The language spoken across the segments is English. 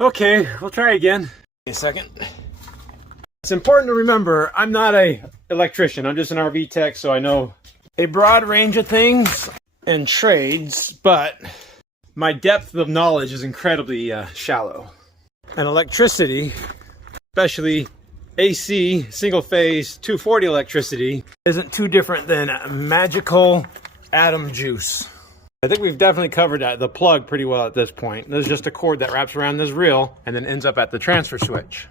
Okay, we'll try again. A second. It's important to remember, I'm not an electrician. I'm just an RV tech, so I know a broad range of things and trades, but my depth of knowledge is incredibly shallow. And electricity, especially AC, single phase, 240 electricity, isn't too different than magical atom juice. I think we've definitely covered the plug pretty well at this point. There's just a cord that wraps around this reel and then ends up at the transfer switch.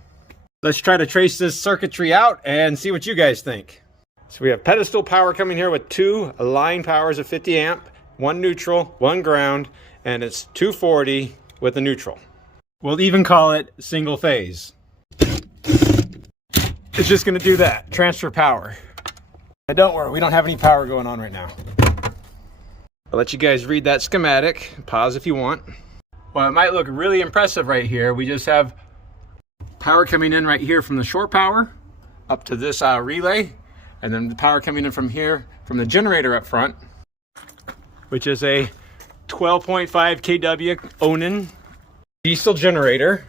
Let's try to trace this circuitry out and see what you guys think. So we have pedestal power coming here with two line powers of 50 amp, one neutral, one ground, and it's 240 with a neutral. We'll even call it single phase. It's just gonna do that, transfer power. And don't worry, we don't have any power going on right now. I'll let you guys read that schematic. Pause if you want. Well, it might look really impressive right here. We just have power coming in right here from the shore power up to this relay, and then the power coming in from here from the generator up front, which is a 12.5 kW Onan diesel generator.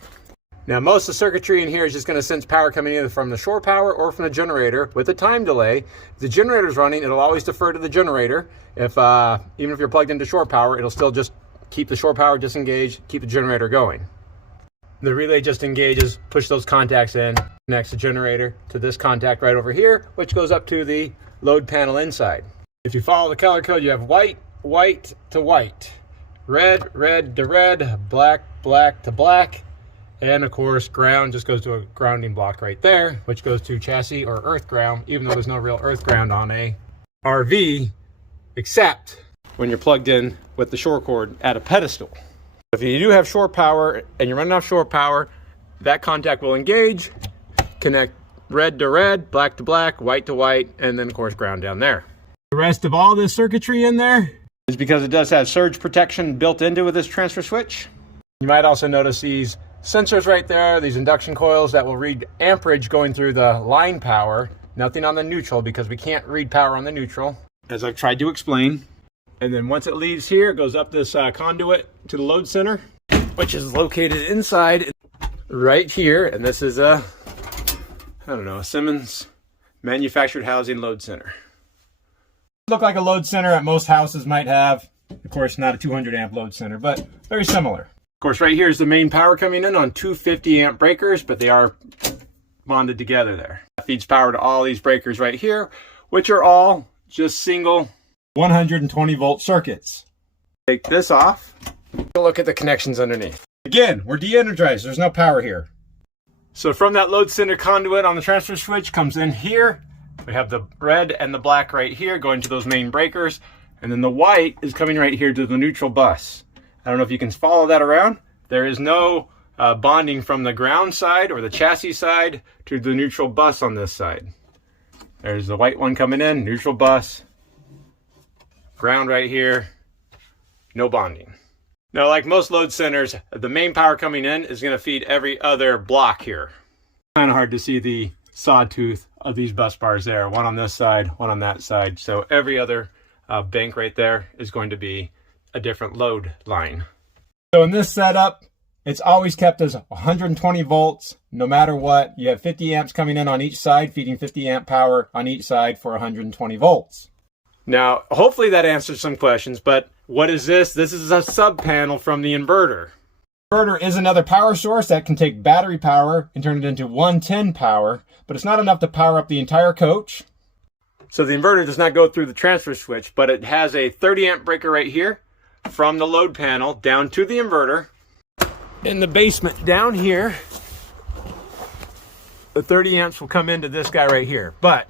Now, most of the circuitry in here is just going to sense power coming either from the shore power or from the generator with a time delay. If the generator's running, it'll always defer to the generator. Even if you're plugged into shore power, it'll still just keep the shore power disengaged, keep the generator going. The relay just engages, push those contacts in, connects the generator to this contact right over here, which goes up to the load panel inside. If you follow the color code, you have white, white to white, red, red to red, black, black to black, and of course, ground just goes to a grounding block right there, which goes to chassis or earth ground, even though there's no real earth ground on a RV, except when you're plugged in with the shore cord at a pedestal. If you do have shore power and you're running off shore power, that contact will engage, connect red to red, black to black, white to white, and then of course ground down there. The rest of all this circuitry in there is because it does have surge protection built into with this transfer switch. You might also notice these sensors right there, these induction coils that will read amperage going through the line power, nothing on the neutral because we can't read power on the neutral, as I've tried to explain. And then once it leaves here, it goes up this conduit to the load center, which is located inside right here. And this is a Simmons manufactured housing load center. Look like a load center that most houses might have. Of course, not a 200 amp load center, but very similar. Of course, right here is the main power coming in on two 50 amp breakers, but they are bonded together there. That feeds power to all these breakers right here, which are all just single 120 volt circuits. Take this off. Look at the connections underneath. Again, we're de-energized. There's no power here. So from that load center conduit on the transfer switch comes in here. We have the red and the black right here going to those main breakers. And then the white is coming right here to the neutral bus. I don't know if you can follow that around. There is no bonding from the ground side or the chassis side to the neutral bus on this side. There's the white one coming in, neutral bus, ground right here, no bonding. Now, like most load centers, the main power coming in is going to feed every other block here. Kind of hard to see the sawtooth of these bus bars there, one on this side, one on that side. So every other bank right there is going to be a different load line. So in this setup, it's always kept as 120 volts no matter what. You have 50 amps coming in on each side, feeding 50 amp power on each side for 120 volts. Now, hopefully that answers some questions, but what is this? This is a sub panel from the inverter. Inverter is another power source that can take battery power and turn it into 110 power, but it's not enough to power up the entire coach. So the inverter does not go through the transfer switch, but it has a 30 amp breaker right here from the load panel down to the inverter. In the basement down here, the 30 amps will come into this guy right here, but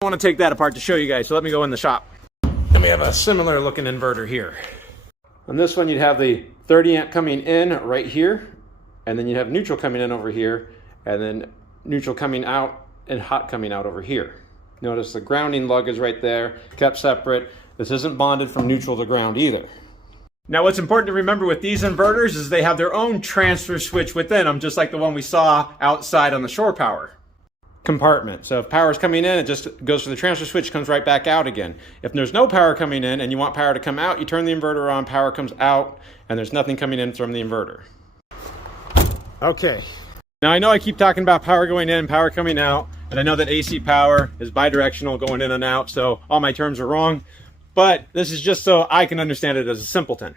I want to take that apart to show you guys, so let me go in the shop. And we have a similar looking inverter here. On this one, you'd have the 30 amp coming in right here, and then you have neutral coming in over here, and then neutral coming out and hot coming out over here. Notice the grounding lug is right there, kept separate. This isn't bonded from neutral to ground either. Now, what's important to remember with these inverters is they have their own transfer switch within them, just like the one we saw outside on the shore power compartment. So if power is coming in, it just goes to the transfer switch, comes right back out again. If there's no power coming in and you want power to come out, you turn the inverter on, power comes out, and there's nothing coming in from the inverter. Okay. Now I know I keep talking about power going in and power coming out, and I know that AC power is bidirectional going in and out, so all my terms are wrong, but this is just so I can understand it as a simpleton.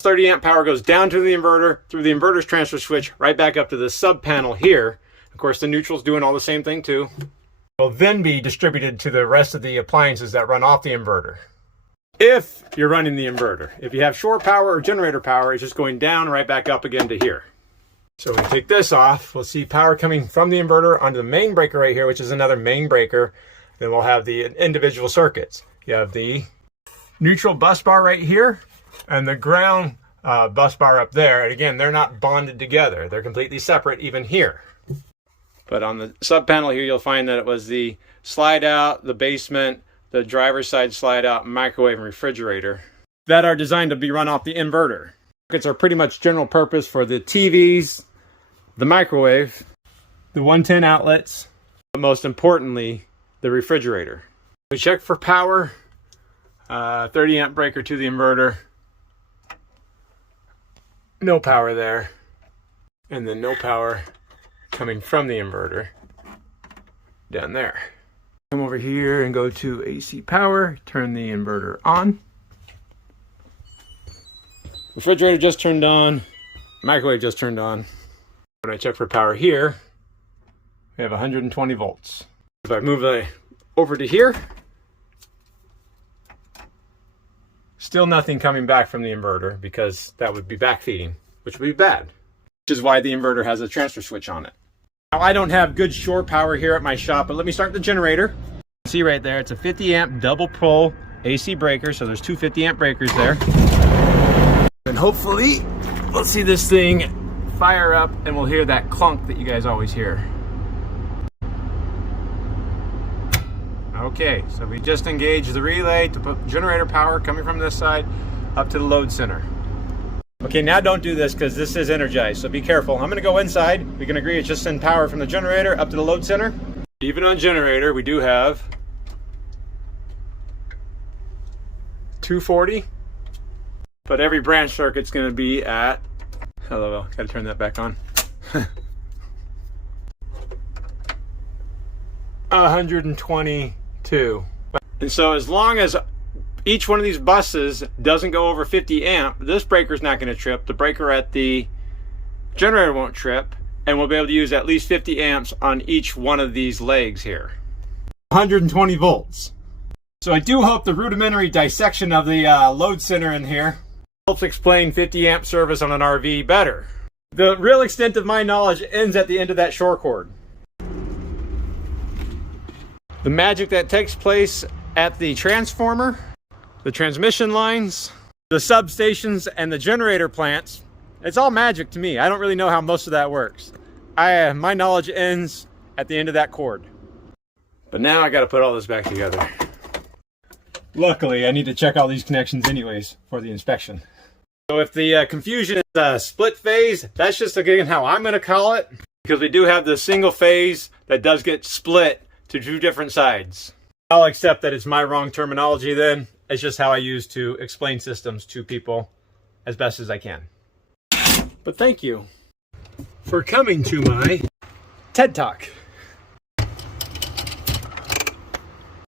30 amp power goes down to the inverter, through the inverter's transfer switch, right back up to the sub panel here. Of course, the neutral's doing all the same thing too. Will then be distributed to the rest of the appliances that run off the inverter. If you're running the inverter. If you have shore power or generator power, it's just going down right back up again to here. So we take this off, we'll see power coming from the inverter onto the main breaker right here, which is another main breaker. Then we'll have the individual circuits. You have the neutral bus bar right here and the ground bus bar up there. And again, they're not bonded together. They're completely separate even here. But on the sub panel here, you'll find that it was the slide out, the basement, the driver's side slide out, microwave and refrigerator that are designed to be run off the inverter. Circuits are pretty much general purpose for the TVs, the microwave, the 110 outlets, but most importantly, the refrigerator. We check for power, 30 amp breaker to the inverter, no power there, and then no power coming from the inverter down there. Come over here and go to AC power, turn the inverter on. Refrigerator just turned on, microwave just turned on. When I check for power here, we have 120 volts. If I move it over to here, still nothing coming back from the inverter because that would be backfeeding, which would be bad, which is why the inverter has a transfer switch on it. Now, I don't have good shore power here at my shop, but let me start the generator. See right there, it's a 50 amp double pole AC breaker, so there's two 50 amp breakers there. And hopefully, we'll see this thing fire up and we'll hear that clunk that you guys always hear. Okay, so we just engaged the relay to put generator power coming from this side up to the load center. Okay, now don't do this because this is energized, so be careful. I'm gonna go inside. We can agree it's just send power from the generator up to the load center. Even on generator, we do have 240, but every branch circuit's gonna be at, hello, gotta turn that back on. 122. And so as long as each one of these buses doesn't go over 50 amp, this breaker's not going to trip. The breaker at the generator won't trip, and we'll be able to use at least 50 amps on each one of these legs here. 120 volts. So I do hope the rudimentary dissection of the load center in here helps explain 50 amp service on an RV better. The real extent of my knowledge ends at the end of that shore cord. The magic that takes place at the transformer, the transmission lines, the substations, and the generator plants, it's all magic to me. I don't really know how most of that works. My knowledge ends at the end of that cord. But now I got to put all this back together. Luckily, I need to check all these connections anyways for the inspection. So if the confusion is a split phase, that's just again how I'm going to call it, because we do have the single phase that does get split to two different sides. I'll accept that it's my wrong terminology then. It's just how I use to explain systems to people as best as I can. But thank you for coming to my TED Talk.